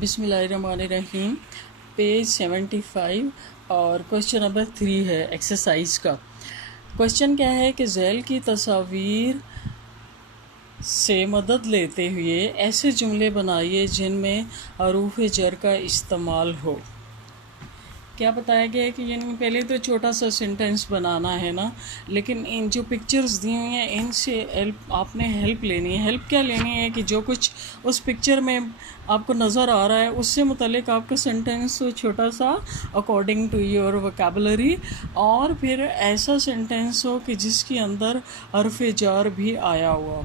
بسم اللہ الرحمن الرحیم. پیج 75 اور کوشچن نمبر 3 ہے ایکسرسائز کا. کوشچن کیا ہے کہ ذیل کی تصاویر سے مدد لیتے ہوئے ایسے جملے بنائیے جن میں حروف جر کا استعمال ہو. کیا بتایا گیا ہے کہ یعنی پہلے تو چھوٹا سا سینٹینس بنانا ہے نا، لیکن ان جو پکچرز دی ہوئی ہیں ان سے آپ نے ہیلپ لینی ہے. ہیلپ کیا لینی ہے کہ جو کچھ اس پکچر میں آپ کو نظر آ رہا ہے اس سے متعلق آپ کا سینٹینس چھوٹا سا اکارڈنگ ٹو یور وکیبلری، اور پھر ایسا سینٹینس ہو کہ جس کے اندر حرف جار بھی آیا ہوا.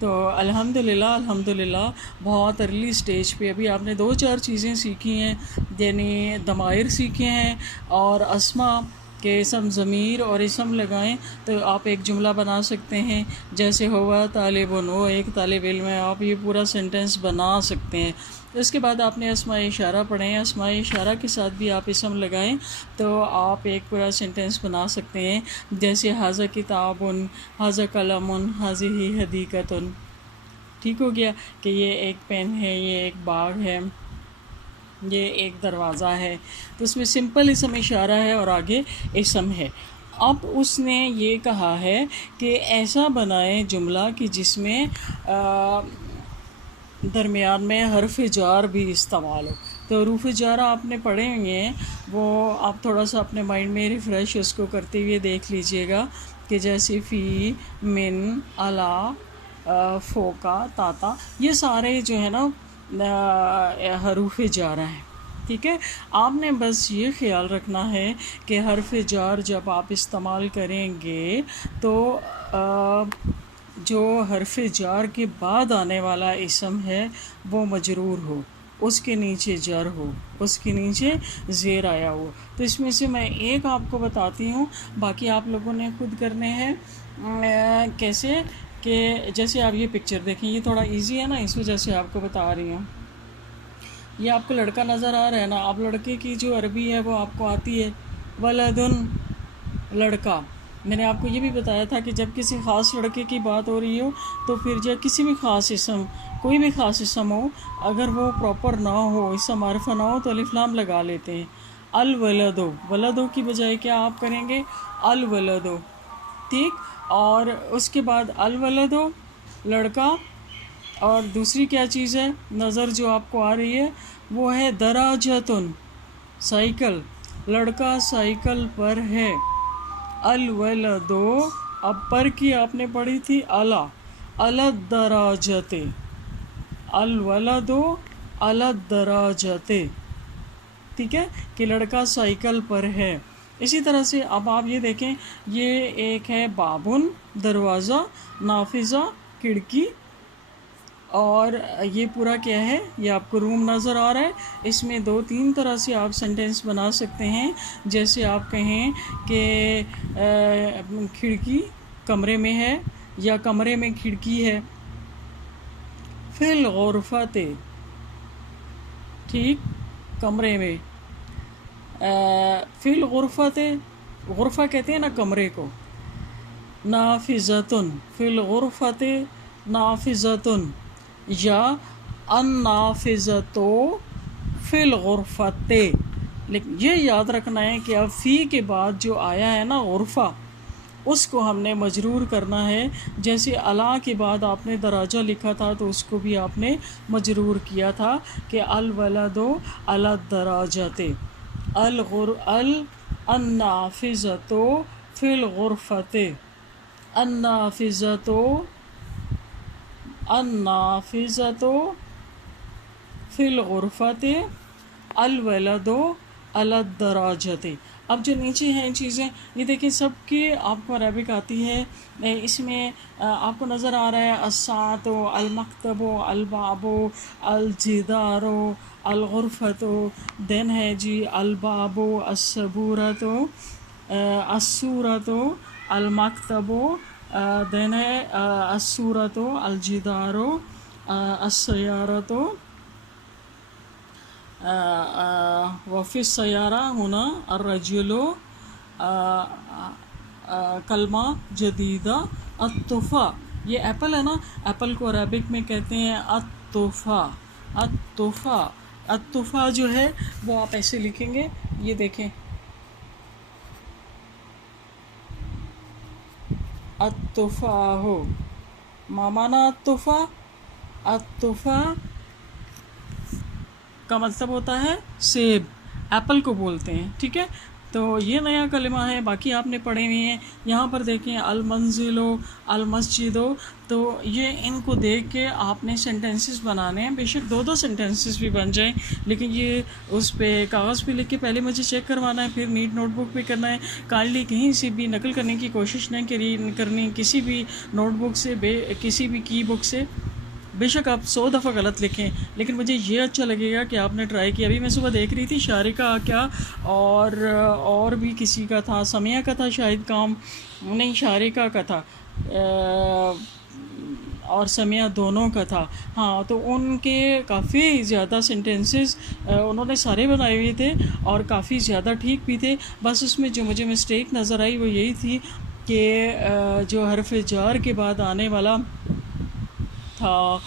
تو الحمدللہ بہت ارلی سٹیج پہ ابھی آپ نے 2-4 چیزیں سیکھی ہیں، یعنی ضمائر سیکھے ہیں اور اسما کے اسم ضمیر اور اسم لگائیں تو آپ ایک جملہ بنا سکتے ہیں. جیسے ہوا طالب، وہ ایک طالب علم ہے، آپ یہ پورا سینٹینس بنا سکتے ہیں. اس کے بعد آپ نے اسماء اشارہ پڑھیں، اسماء اشارہ کے ساتھ بھی آپ اسم لگائیں تو آپ ایک پورا سینٹینس بنا سکتے ہیں. جیسے ھذا کتاب، ھذا قلم، ھذہ حدیقۃ. ٹھیک ہو گیا کہ یہ ایک پین ہے، یہ ایک باغ ہے، یہ ایک دروازہ ہے. تو اس میں سمپل اسم اشارہ ہے اور آگے اسم ہے. اب اس نے یہ کہا ہے کہ ایسا بنائیں جملہ کہ جس میں درمیان میں حرف جار بھی استعمال ہو. تو حروف جار آپ نے پڑھے ہوئے ہیں، وہ آپ تھوڑا سا اپنے مائنڈ میں ریفریش اس کو کرتے ہوئے دیکھ لیجئے گا کہ جیسے فی، من، علا، فوقا، تاتا، یہ سارے جو ہے نا حروف جار ہیں. ٹھیک ہے، آپ نے بس یہ خیال رکھنا ہے کہ حرف جار جب آپ استعمال کریں گے تو جو حرف جار کے بعد آنے والا اسم ہے وہ مجرور ہو، اس کے نیچے جر ہو، اس کے نیچے زیر آیا ہو. تو اس میں سے میں ایک آپ کو بتاتی ہوں، باقی آپ لوگوں نے خود کرنے ہیں. کیسے کہ جیسے آپ یہ پکچر دیکھیں، یہ تھوڑا ایزی ہے نا، اس وجہ سے آپ کو بتا رہی ہوں. یہ آپ کو لڑکا نظر آ رہا ہے نا، آپ لڑکے کی جو عربی ہے وہ آپ کو آتی ہے، ولدن، لڑکا. میں نے آپ کو یہ بھی بتایا تھا کہ جب کسی خاص لڑکے کی بات ہو رہی ہو تو پھر جب کسی بھی خاص اسم، کوئی بھی خاص اسم ہو، اگر وہ پراپر نہ ہو، اسم معرفہ نہ ہو تو الف لام لگا لیتے ہیں. الولدو، ولدو کی بجائے کیا آپ کریں گے؟ الولدو. ٹھیک، اور اس کے بعد الولدو لڑکا، اور دوسری کیا چیز ہے نظر جو آپ کو آ رہی ہے وہ ہے دراجتن، سائیکل، لڑکا سائیکل پر ہے. الولدو، اب پر کی آپ نے پڑھی تھی الا، الدراجتے، الولدو الدراجتے. ٹھیک ہے کہ لڑکا سائیکل پر ہے. اسی طرح سے اب آپ یہ دیکھیں، یہ ایک ہے بابن، دروازہ، نافذہ، کھڑکی، اور یہ پورا کیا ہے، یہ آپ کو روم نظر آ رہا ہے. اس میں 2-3 طرح سے آپ سینٹینس بنا سکتے ہیں. جیسے آپ کہیں کہ کھڑکی کمرے میں ہے یا کمرے میں کھڑکی ہے. فی الغرفۃ، ٹھیک، کمرے میں. فی الغرفۃ، غرفہ کہتے ہیں نا کمرے کو. نافذۃ، فی الغرفۃ نافذۃ، یا النافذۃ فی الغرفۃ. لیکن یہ یاد رکھنا ہے کہ اب فی کے بعد جو آیا ہے نا غرفہ، اس کو ہم نے مجرور کرنا ہے. جیسے الا کے بعد آپ نے دراجہ لکھا تھا تو اس کو بھی آپ نے مجرور کیا تھا کہ الولد علی الدراجۃ، النافذۃ فی الغرفۃ، النافذۃ فی الغرفۃ، الولد علی الدراجۃ. اب جو نیچے ہیں چیزیں، یہ دیکھیں سب کی آپ کو عربک آتی ہے. اس میں آپ کو نظر آ رہا ہے الساعۃ، المکتب، الباب، الجدار، الغرفۃ. دین ہے جی الباب، السبورۃ، السورۃ، المکتب. دین ہے السورۃ، الجدار، السیارۃ. وفی السیارہ ہونا الرجل، کلمہ جدیدہ، التحفہ. یہ ایپل ہے نا، ایپل کو عربک میں کہتے ہیں التحفہ، التحفہ. الطفا جو ہے وہ آپ ایسے لکھیں گے، یہ دیکھیں، الطفا ہو، مامانا الطفا، الطفا کا مطلب ہوتا ہے سیب، ایپل کو بولتے ہیں، ٹھیک ہے. تو یہ نیا کلمہ ہے، باقی آپ نے پڑھے ہوئے ہیں. یہاں پر دیکھیں المنزل و المسجد و، تو یہ ان کو دیکھ کے آپ نے سینٹینسز بنانے ہیں. بے شک دو سینٹینسز بھی بن جائیں، لیکن یہ اس پہ کاغذ پہ لکھ کے پہلے مجھے چیک کروانا ہے، پھر نیٹ نوٹ بک پہ کرنا ہے. کائنڈلی کہیں سے بھی نقل کرنے کی کوشش نہیں کرنی کسی بھی نوٹ بک سے، کسی بھی کی بک سے. بے شک آپ 100 دفعہ غلط لکھیں، لیکن مجھے یہ اچھا لگے گا کہ آپ نے ٹرائی کیا. ابھی میں صبح دیکھ رہی تھی شارقہ کیا اور بھی کسی کا تھا، سمیہ کا تھا شاید کام، نہیں شارقہ کا تھا اور سمیہ دونوں کا تھا. ہاں تو ان کے کافی زیادہ سینٹینسز انہوں نے سارے بنائے ہوئے تھے اور کافی زیادہ ٹھیک بھی تھے. بس اس میں جو مجھے مسٹیک نظر آئی وہ یہی تھی کہ جو حرف جار کے بعد آنے والا تھا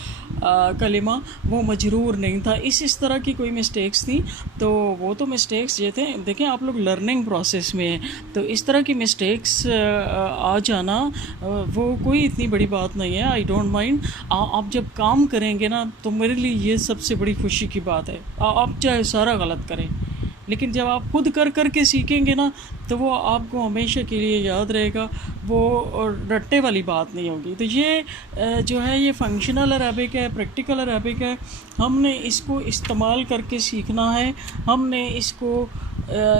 کلمہ وہ مجرور نہیں تھا. اس طرح کی کوئی مسٹیکس تھیں، تو وہ تو مسٹیکس یہ تھے. دیکھیں آپ لوگ لرننگ پروسیس میں ہیں، تو اس طرح کی مسٹیکس آ جانا وہ کوئی اتنی بڑی بات نہیں ہے. I don't mind. آپ جب کام کریں گے نا تو میرے لیے یہ سب سے بڑی خوشی کی بات ہے. آپ چاہے سارا غلط کریں، لیکن جب آپ خود کر کے سیکھیں گے نا تو وہ آپ کو ہمیشہ کے لیے یاد رہے گا، وہ رٹے والی بات نہیں ہوگی. تو یہ جو ہے یہ فنکشنل عربک ہے، پریکٹیکل عربک ہے. ہم نے اس کو استعمال کر کے سیکھنا ہے، ہم نے اس کو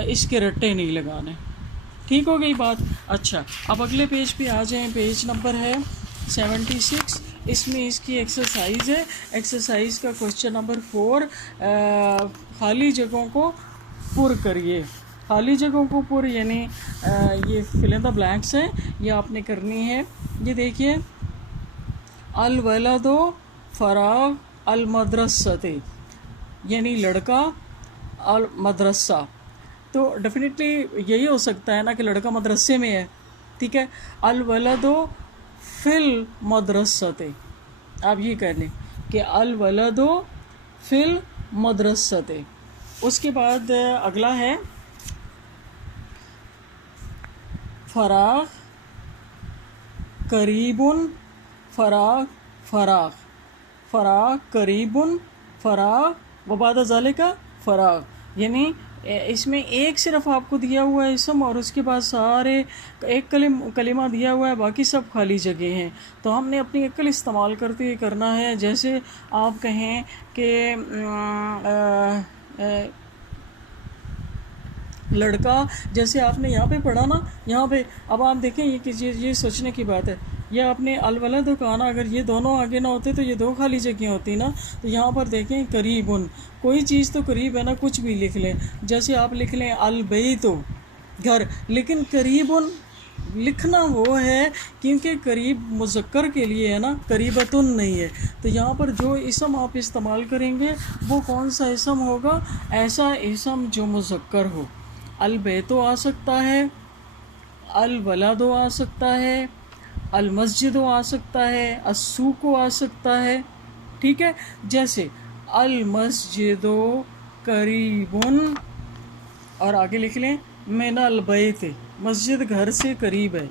اس کے رٹے نہیں لگانے. ٹھیک ہو گئی بات؟ اچھا اب اگلے پیج پہ آ جائیں. پیج نمبر ہے 76. اس میں اس کی ایکسرسائز ہے. ایکسرسائز کا کوشچن نمبر 4، خالی جگہوں کو پر کریے. خالی جگہوں کو پر یعنی یہ فل ان دا بلینکس ہیں، یہ آپ نے کرنی ہے. یہ دیکھیے الولد فراغ المدرسۃ، یعنی لڑکا المدرسہ. تو ڈیفینیٹلی یہی ہو سکتا ہے نا کہ لڑکا مدرسے میں ہے، ٹھیک ہے. الولد فی المدرسۃ، آپ یہ کہہ لیں کہ الولد فی المدرسۃ. اس کے بعد اگلا ہے فراغ قریب، فراغ فراغ فراغ قریب، فراغ وبعد ذالک فراغ. یعنی اس میں ایک صرف آپ کو دیا ہوا ہے اسم، اور اس کے بعد سارے ایک کلمہ دیا ہوا ہے، باقی سب خالی جگہ ہیں. تو ہم نے اپنی عقل استعمال کرتے ہوئے کرنا ہے. جیسے آپ کہیں کہ لڑکا، جیسے آپ نے یہاں پہ پڑھا نا، یہاں پہ اب آپ دیکھیں یہ سوچنے کی بات ہے. یہ آپ نے الولد کہا نا، اگر یہ دونوں آگے نہ ہوتے تو یہ دو خالی جگہیں ہوتی نا. تو یہاں پر دیکھیں قریبن، کوئی چیز تو قریب ہے نا، کچھ بھی لکھ لیں. جیسے آپ لکھ لیں البیت، گھر، لیکن قریبن لکھنا وہ ہے کیونکہ قریب مذکر کے لیے ہے نا، قریبتن نہیں ہے. تو یہاں پر جو اسم آپ استعمال کریں گے وہ کون سا اسم ہوگا؟ ایسا اسم جو مذکر ہو. البیتو آ سکتا ہے، الولدو آ سکتا ہے، المسجد آ سکتا ہے، السوق آ سکتا ہے، ٹھیک ہے. جیسے المسجد قریبن، اور آگے لکھ لیں من البیت، مسجد گھر سے قریب ہے.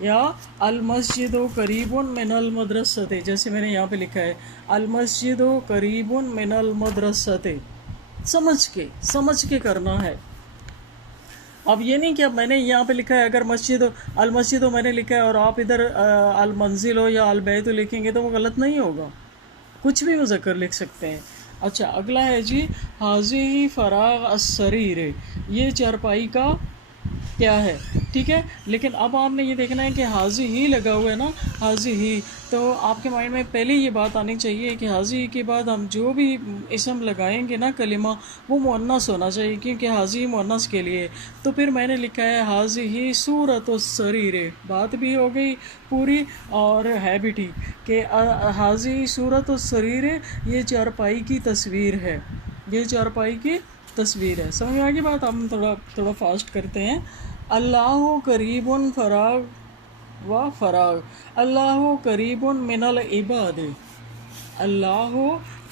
یا المسجد قریب من المدرسۃ، جیسے میں نے یہاں پہ لکھا ہے المسجد قریب من المدرسۃ. سمجھ کے کرنا ہے. اب یہ نہیں کہ اب میں نے یہاں پہ لکھا ہے، اگر المسجد میں نے لکھا ہے اور آپ ادھر المنزل ہو یا البیت لکھیں گے تو وہ غلط نہیں ہوگا، کچھ بھی مذکر لکھ سکتے ہیں. اچھا اگلا ہے جی حاضی فراغ السریر، یہ چارپائی کا کیا ہے، ٹھیک ہے. لیکن اب آپ نے یہ دیکھنا ہے کہ حاضی ہی لگا ہوا ہے نا، حاضی ہی. تو آپ کے مائنڈ میں پہلے یہ بات آنی چاہیے کہ حاضی کے بعد ہم جو بھی اسم لگائیں گے نا کلمہ، وہ مؤنث ہونا چاہیے، کیونکہ حاضی مؤنث کے لیے. تو پھر میں نے لکھا ہے حاضی ہی صورت السریر، بات بھی ہو گئی پوری اور ہے بھی ٹھیک کہ حاضی صورت السریر، یہ چارپائی کی تصویر ہے، یہ چارپائی کی تصویر ہے. سمجھ میں آ گئی بات؟ ہم تھوڑا فاسٹ کرتے ہیں. اللہ قریب فراغ و فراغ، اللہ قریب من العباد، اللہ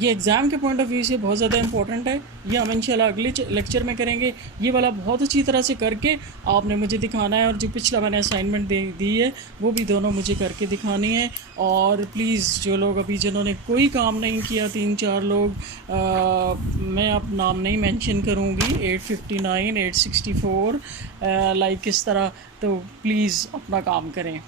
یہ ایگزام کے پوائنٹ آف ویو سے بہت زیادہ امپورٹنٹ ہے. یہ ہم انشاءاللہ اگلے لیکچر میں کریں گے. یہ والا بہت اچھی طرح سے کر کے آپ نے مجھے دکھانا ہے, اور جو پچھلا میں نے اسائنمنٹ دی ہے وہ بھی دونوں مجھے کر کے دکھانی ہے. اور پلیز جو لوگ ابھی جنہوں نے کوئی کام نہیں کیا, 3-4 لوگ, میں اب نام نہیں مینشن کروں گی, 859 864 لائک اس طرح, تو پلیز اپنا کام کریں.